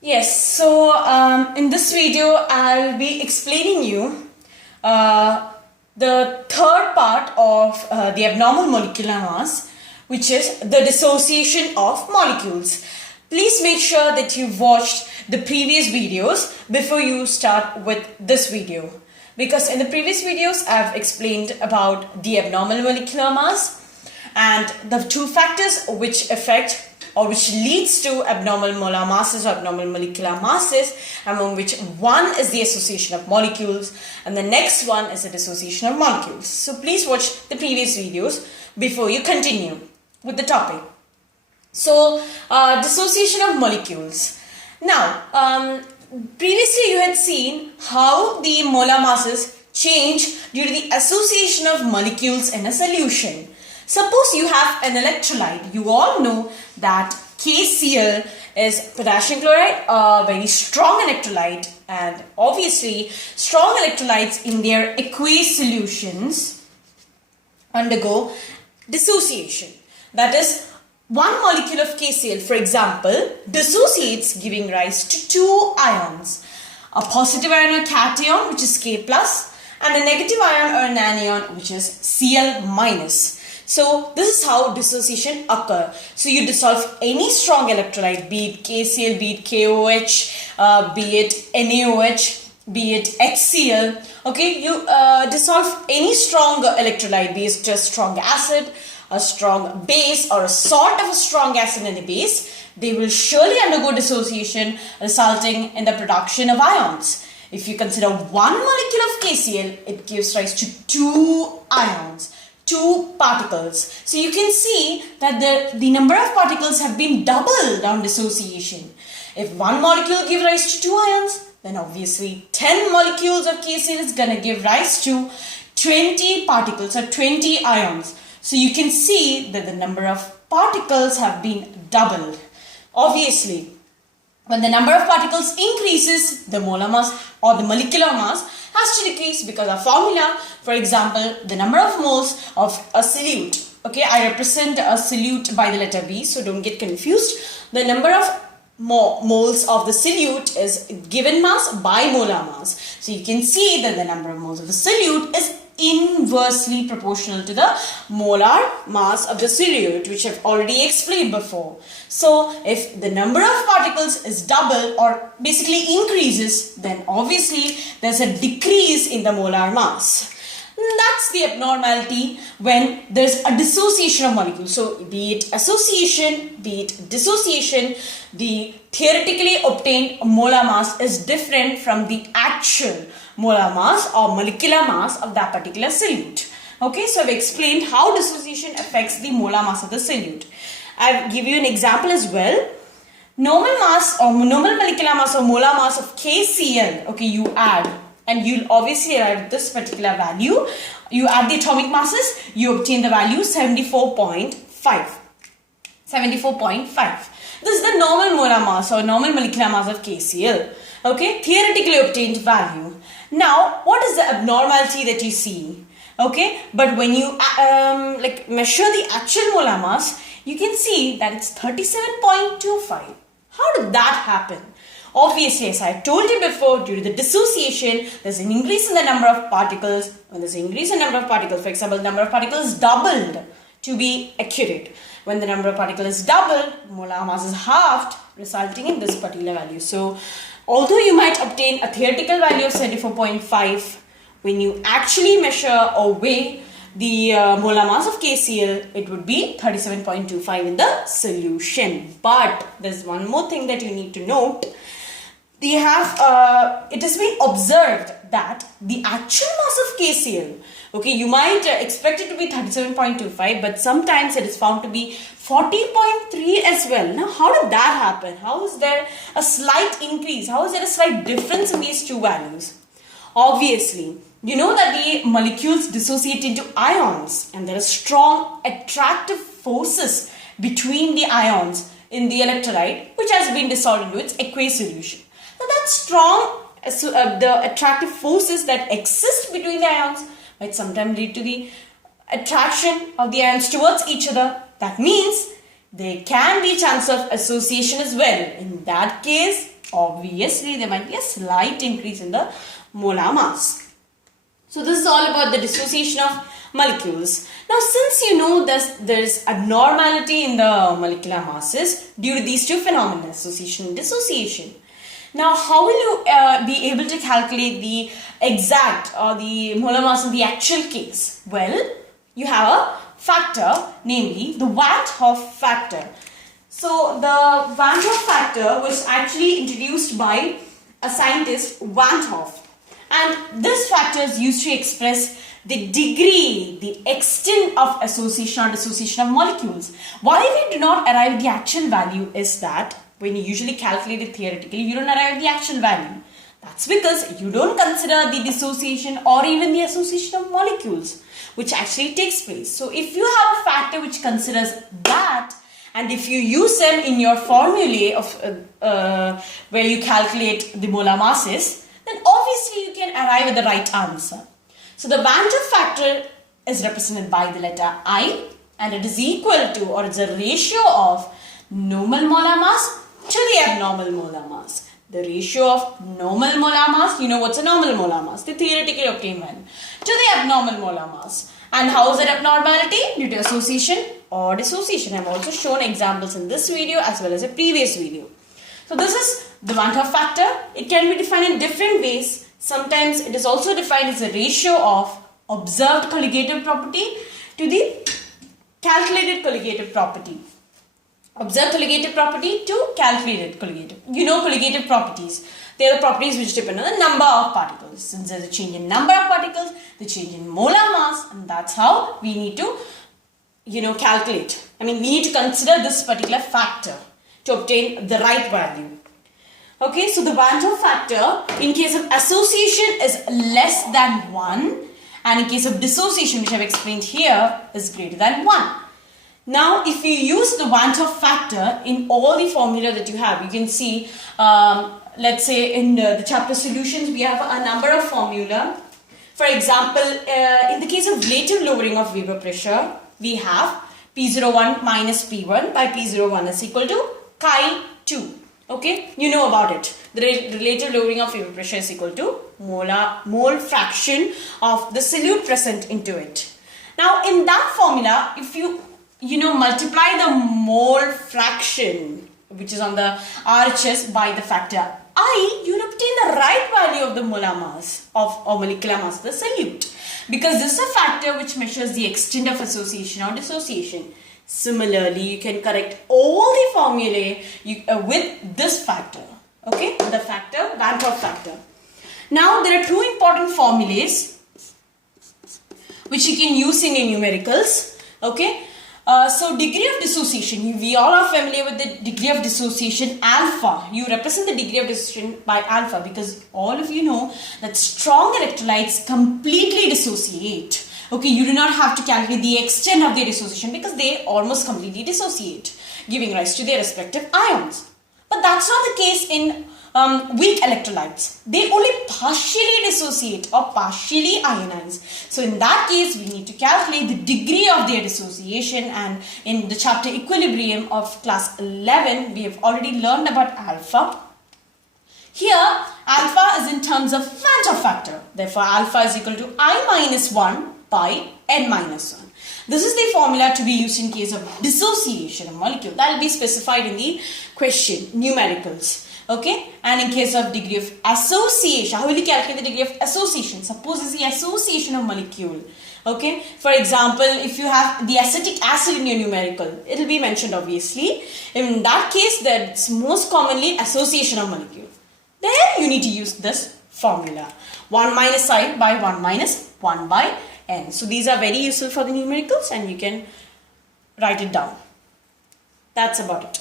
Yes, so in this video I'll be explaining you the third part of the abnormal molecular mass, which is the dissociation of molecules. Please make sure that you've watched the previous videos before you start with this video, because in the previous videos I've explained about the abnormal molecular mass and the two factors which affect or which leads to abnormal molar masses or abnormal molecular masses, among which one is the association of molecules and the next one is the dissociation of molecules. So please watch the previous videos before you continue with the topic. So dissociation of molecules. Now, previously you had seen how the molar masses change due to the association of molecules in a solution. Suppose you have an electrolyte. You all know that KCl is potassium chloride, a very strong electrolyte, and obviously strong electrolytes in their aqueous solutions undergo dissociation. That is, one molecule of KCl, for example, dissociates, giving rise to two ions. A positive ion or cation, which is K+, and a negative ion or an anion, which is Cl-. So this is how dissociation occurs. So you dissolve any strong electrolyte, be it KCl, be it KOH, be it NaOH, be it HCl. Okay, you dissolve any strong electrolyte, be it just strong acid, a strong base, or a salt of a strong acid and a base. They will surely undergo dissociation, resulting in the production of ions. If you consider one molecule of KCl, it gives rise to two ions, two particles. So you can see that the number of particles have been doubled on dissociation. If one molecule gives rise to two ions, then obviously 10 molecules of KCl is going to give rise to 20 particles or 20 ions. So you can see that the number of particles have been doubled. Obviously, when the number of particles increases, the molar mass or the molecular mass has to decrease, because our formula, for example, the number of moles of a solute. Okay, I represent a solute by the letter B, so don't get confused. The number of moles of the solute is given mass by molar mass. So you can see that the number of moles of the solute is inversely proportional to the molar mass of the solute, which I've already explained before. So if the number of particles is double or basically increases, then obviously there's a decrease in the molar mass. That's the abnormality when there's a dissociation of molecules. So be it association, be it dissociation, the theoretically obtained molar mass is different from the actual molar mass or molecular mass of that particular solute. Okay, so I've explained how dissociation affects the molar mass of the solute. I'll give you an example as well. Normal mass or normal molecular mass or molar mass of KCl, okay, you add, and you'll obviously arrive at this particular value. You add the atomic masses, you obtain the value 74.5. 74.5. This is the normal molar mass or normal molecular mass of KCl. Okay, theoretically obtained value. Now, what is the abnormality that you see? Okay, but when you measure the actual molar mass, you can see that it's 37.25. How did that happen? Obviously, as I told you before, due to the dissociation, there's an increase in the number of particles. When there's an increase in the number of particles, for example, the number of particles doubled, to be accurate. When the number of particles is doubled, molar mass is halved, resulting in this particular value. So, although you might obtain a theoretical value of 74.5, when you actually measure or weigh the molar mass of KCl, it would be 37.25 in the solution. But there's one more thing that you need to note. It has been observed that the actual mass of KCl, okay, you might expect it to be 37.25, but sometimes it is found to be 40.3 as well. Now, how did that happen? How is there a slight increase? How is there a slight difference in these two values? Obviously, you know that the molecules dissociate into ions, and there are strong attractive forces between the ions in the electrolyte, which has been dissolved into its aqueous solution. Now, that strong the attractive forces that exist between the ions might sometimes lead to the attraction of the ions towards each other. That means there can be chance of association as well. In that case, obviously there might be a slight increase in the molar mass. So this is all about the dissociation of molecules. Now since you know there is abnormality in the molecular masses due to these two phenomena, association and dissociation. Now how will you be able to calculate the exact or the molar mass in the actual case? Well, you have a factor, namely the Van't Hoff factor. So the Van't Hoff factor was actually introduced by a scientist, Van't Hoff. And this factor is used to express the degree, the extent of association or dissociation of molecules. Why we do not arrive at the actual value is that when you usually calculate it theoretically, you don't arrive at the actual value. That's because you don't consider the dissociation or even the association of molecules, which actually takes place. So if you have a factor which considers that, and if you use them in your formulae of where you calculate the molar masses, then obviously you can arrive at the right answer. So the Van't Hoff factor is represented by the letter I, and it is equal to, or it's a ratio of normal molar mass to the abnormal molar mass. The ratio of normal molar mass, you know what's a normal molar mass, the theoretically obtained one, to the abnormal molar mass. And how is that abnormality? Due to association or dissociation. I have also shown examples in this video as well as a previous video. So this is the Van't Hoff factor. It can be defined in different ways. Sometimes it is also defined as a ratio of observed colligative property to the calculated colligative property. Observed colligative property to calculated colligative. You know colligative properties. They are the properties which depend on the number of particles. Since there is a change in number of particles, the change in molar mass, and that's how we need to, calculate. We need to consider this particular factor to obtain the right value. Okay, so the Van't Hoff factor in case of association is less than 1, and in case of dissociation, which I have explained here, is greater than 1. Now, if you use the Van't Hoff factor in all the formula that you have, you can see, let's say in the chapter solutions, we have a number of formula. For example, in the case of relative lowering of vapor pressure, we have P01 minus P1 by P01 is equal to chi 2. Okay, you know about it. The relative lowering of vapor pressure is equal to mole fraction of the solute present into it. Now, in that formula, if you multiply the mole fraction, which is on the RHS, by the factor I, you will obtain the right value of the molar mass or molecular mass of the solute. Because this is a factor which measures the extent of association or dissociation. Similarly, you can correct all the formulae with this factor. Okay, the factor, Van't Hoff factor. Now, there are two important formulas which you can use in your numericals. Okay. So degree of dissociation, we all are familiar with the degree of dissociation alpha. You represent the degree of dissociation by alpha because all of you know that strong electrolytes completely dissociate. Okay, you do not have to calculate the extent of their dissociation because they almost completely dissociate, giving rise to their respective ions. But that's not the case in weak electrolytes. They only partially dissociate or partially ionize. So in that case, we need to calculate the degree of their dissociation, and in the chapter equilibrium of class 11, we have already learned about alpha. Here, alpha is in terms of Van't Hoff factor. Therefore, alpha is equal to I minus 1 by n minus 1. This is the formula to be used in case of dissociation of molecule. That will be specified in the question, numericals. Okay, and in case of degree of association, how will you calculate the degree of association? Suppose it's the association of molecule. Okay, for example, if you have the acetic acid in your numerical, it will be mentioned obviously. In that case, that's most commonly association of molecule. Then you need to use this formula. 1 minus I by 1 minus 1 by n. So these are very useful for the numericals and you can write it down. That's about it.